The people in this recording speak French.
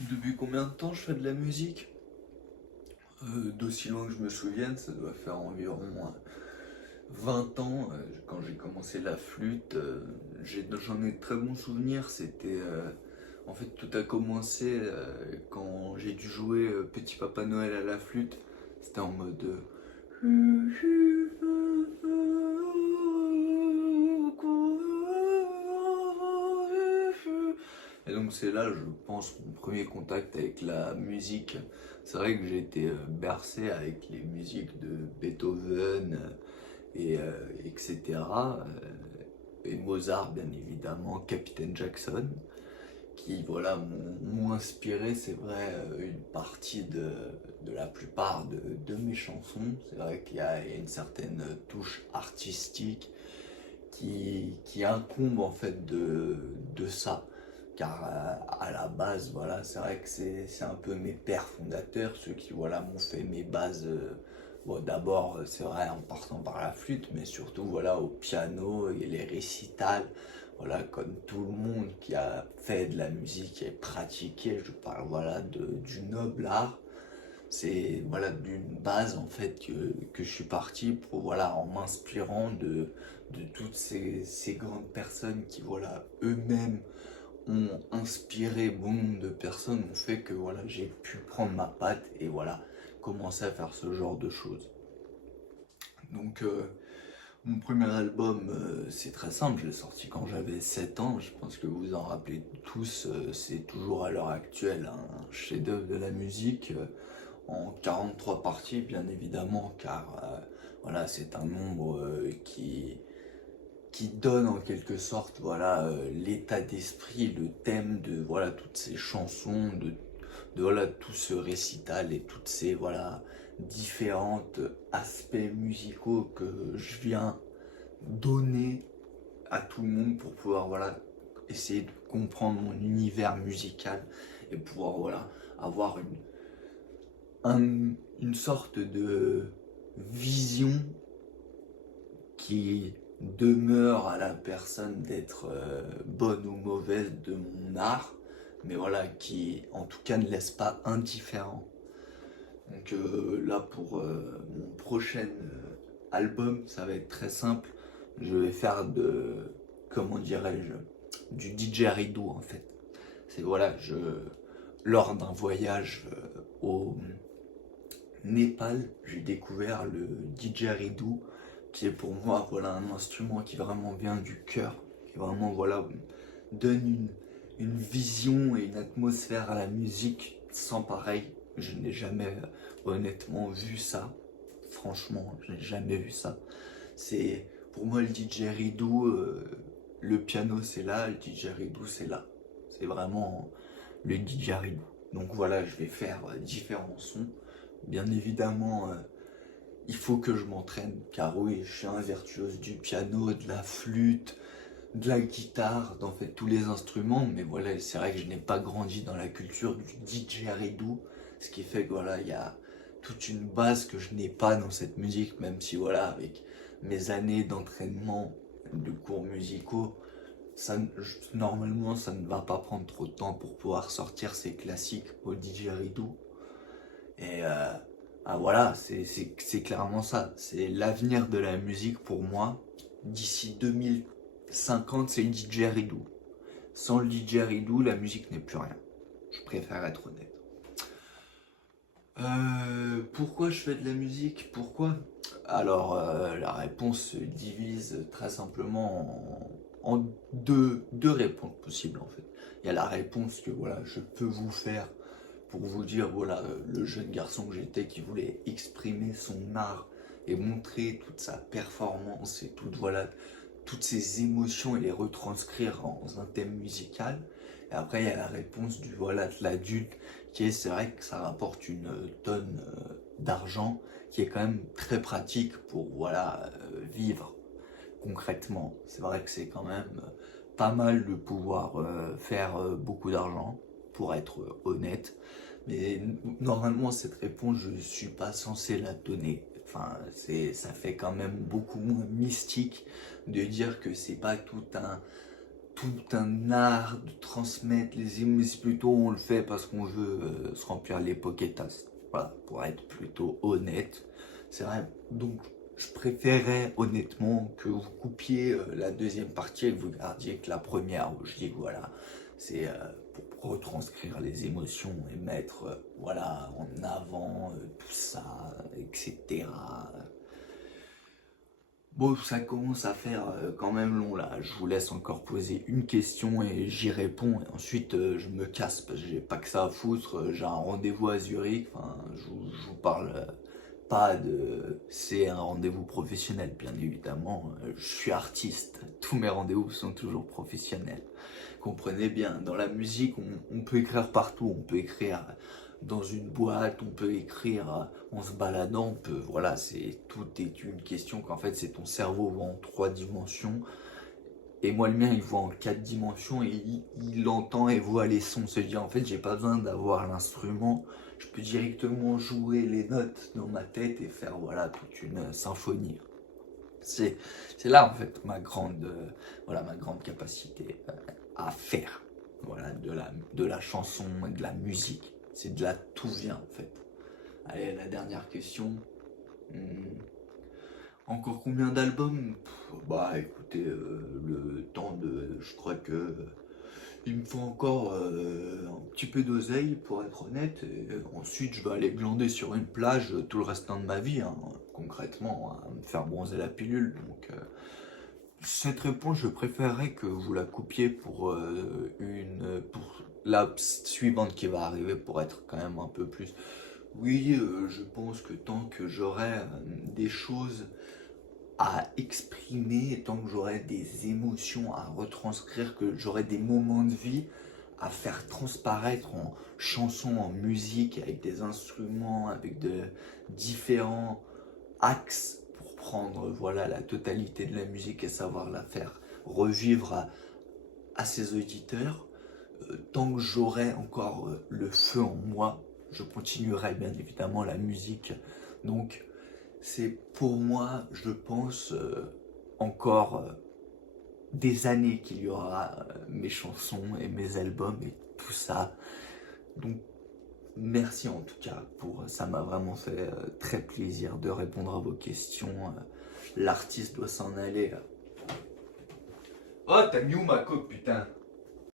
Depuis combien de temps je fais de la musique? D'aussi loin que je me souvienne, ça doit faire environ 20 ans. Quand j'ai commencé la flûte, j'en ai de très bons souvenirs. En fait, tout a commencé quand j'ai dû jouer Petit Papa Noël à la flûte. C'était en mode. Et donc c'est là, je pense, mon premier contact avec la musique. C'est vrai que j'ai été bercé avec les musiques de Beethoven etc. Et Mozart, bien évidemment, Captain Jackson, qui voilà, m'ont inspiré, c'est vrai, une partie de la plupart de mes chansons. C'est vrai qu'il y a une certaine touche artistique qui incombe en fait de ça. Car à la base, voilà, c'est vrai que c'est un peu mes pères fondateurs, ceux qui voilà, m'ont fait mes bases. Bon, d'abord, c'est vrai, en partant par la flûte, mais surtout voilà, au piano et les récitals. Voilà, comme tout le monde qui a fait de la musique et pratiqué, je parle voilà, du noble art. C'est voilà, d'une base en fait que je suis parti pour voilà, en m'inspirant de toutes ces grandes personnes qui voilà, eux-mêmes ont inspiré bon nombre de personnes, ont fait que voilà, j'ai pu prendre ma patte et voilà, commencer à faire ce genre de choses. Donc mon premier album, c'est très simple, je l'ai sorti quand j'avais 7 ans, je pense que vous vous en rappelez tous, c'est toujours à l'heure actuelle un chef-d'œuvre de la musique, en 43 parties bien évidemment, car voilà, c'est un nombre qui donne en quelque sorte voilà, l'état d'esprit, le thème de voilà, toutes ces chansons, de voilà, tout ce récital et toutes ces voilà, différentes aspects musicaux que je viens donner à tout le monde pour pouvoir voilà, essayer de comprendre mon univers musical et pouvoir voilà, avoir une sorte de vision qui demeure à la personne d'être bonne ou mauvaise de mon art, mais voilà, qui en tout cas ne laisse pas indifférent. Donc là, pour mon prochain album, ça va être très simple. Je vais faire comment dirais-je, du didgeridoo en fait. C'est voilà, lors d'un voyage au Népal, j'ai découvert le didgeridoo, qui est pour moi voilà, un instrument qui vraiment vient du cœur, qui vraiment voilà, donne une vision et une atmosphère à la musique sans pareil. Je n'ai jamais honnêtement vu ça. Franchement, je n'ai jamais vu ça. C'est pour moi le didgeridoo, le piano c'est là, le didgeridoo c'est là. C'est vraiment le didgeridoo. Donc voilà, je vais faire différents sons. Bien évidemment, il faut que je m'entraîne, car oui, je suis un virtuose du piano, de la flûte, de la guitare, d'en fait tous les instruments, mais voilà, c'est vrai que je n'ai pas grandi dans la culture du didgeridoo, ce qui fait que voilà, il y a toute une base que je n'ai pas dans cette musique, même si voilà, avec mes années d'entraînement, de cours musicaux, normalement ça ne va pas prendre trop de temps pour pouvoir sortir ces classiques au didgeridoo. Et voilà, c'est clairement ça. C'est l'avenir de la musique pour moi. D'ici 2050, c'est le didgeridoo. Sans le didgeridoo, la musique n'est plus rien. Je préfère être honnête. Pourquoi je fais de la musique? Pourquoi? Alors, la réponse se divise très simplement en deux réponses possibles en fait. Il y a la réponse que voilà, je peux vous faire pour vous dire voilà, le jeune garçon que j'étais qui voulait exprimer son art et montrer toute sa performance et voilà, toutes ses émotions et les retranscrire dans un thème musical. Et après, il y a la réponse du voilà, de l'adulte qui est, c'est vrai que ça rapporte une tonne d'argent qui est quand même très pratique pour voilà, vivre concrètement. C'est vrai que c'est quand même pas mal de pouvoir faire beaucoup d'argent, pour être honnête. Mais normalement, cette réponse, je ne suis pas censé la donner. Enfin, ça fait quand même beaucoup moins mystique de dire que c'est pas tout un art de transmettre les émotions. Plutôt, on le fait parce qu'on veut se remplir les poquetas. Voilà, pour être plutôt honnête. C'est vrai. Donc, je préférais honnêtement que vous coupiez la deuxième partie et que vous gardiez que la première où je dis que voilà, c'est pour retranscrire les émotions et mettre voilà, en avant tout ça, etc. Bon, ça commence à faire quand même long là. Je vous laisse encore poser une question et j'y réponds. Et ensuite, je me casse parce que j'ai pas que ça à foutre. J'ai un rendez-vous à Zurich. Enfin, je vous parle pas de. C'est un rendez-vous professionnel, bien évidemment. Je suis artiste. Tous mes rendez-vous sont toujours professionnels. Comprenez bien, dans la musique, on peut écrire partout. On peut écrire dans une boîte, on peut écrire en se baladant, voilà, tout est une question qu'en fait c'est ton cerveau voit en 3 dimensions et moi le mien il voit en 4 dimensions et il entend et voit les sons. Se dire en fait j'ai pas besoin d'avoir l'instrument, je peux directement jouer les notes dans ma tête et faire voilà toute une symphonie. C'est là en fait voilà ma grande capacité à faire voilà de la chanson et de la musique. C'est de là tout vient en fait. Allez, la dernière question. Encore combien d'albums? Bah écoutez, le temps de. Je crois que il me faut encore un petit peu d'oseille pour être honnête. Et ensuite, je vais aller glander sur une plage tout le restant de ma vie, hein, concrètement, à me faire bronzer la pilule. Donc, cette réponse, je préférerais que vous la coupiez pour pour la suivante qui va arriver pour être quand même un peu plus. Oui, je pense que tant que j'aurai des choses à exprimer, tant que j'aurai des émotions à retranscrire, que j'aurai des moments de vie à faire transparaître en chansons, en musique, avec des instruments, avec de différents axes pour prendre voilà la totalité de la musique et savoir la faire revivre à ses auditeurs. Tant que j'aurai encore le feu en moi, je continuerai bien évidemment la musique. Donc c'est pour moi, je pense, encore des années qu'il y aura mes chansons et mes albums et tout ça. Donc merci en tout cas pour ça, m'a vraiment fait très plaisir de répondre à vos questions. L'artiste doit s'en aller. Oh, t'as mis où ma coque, putain?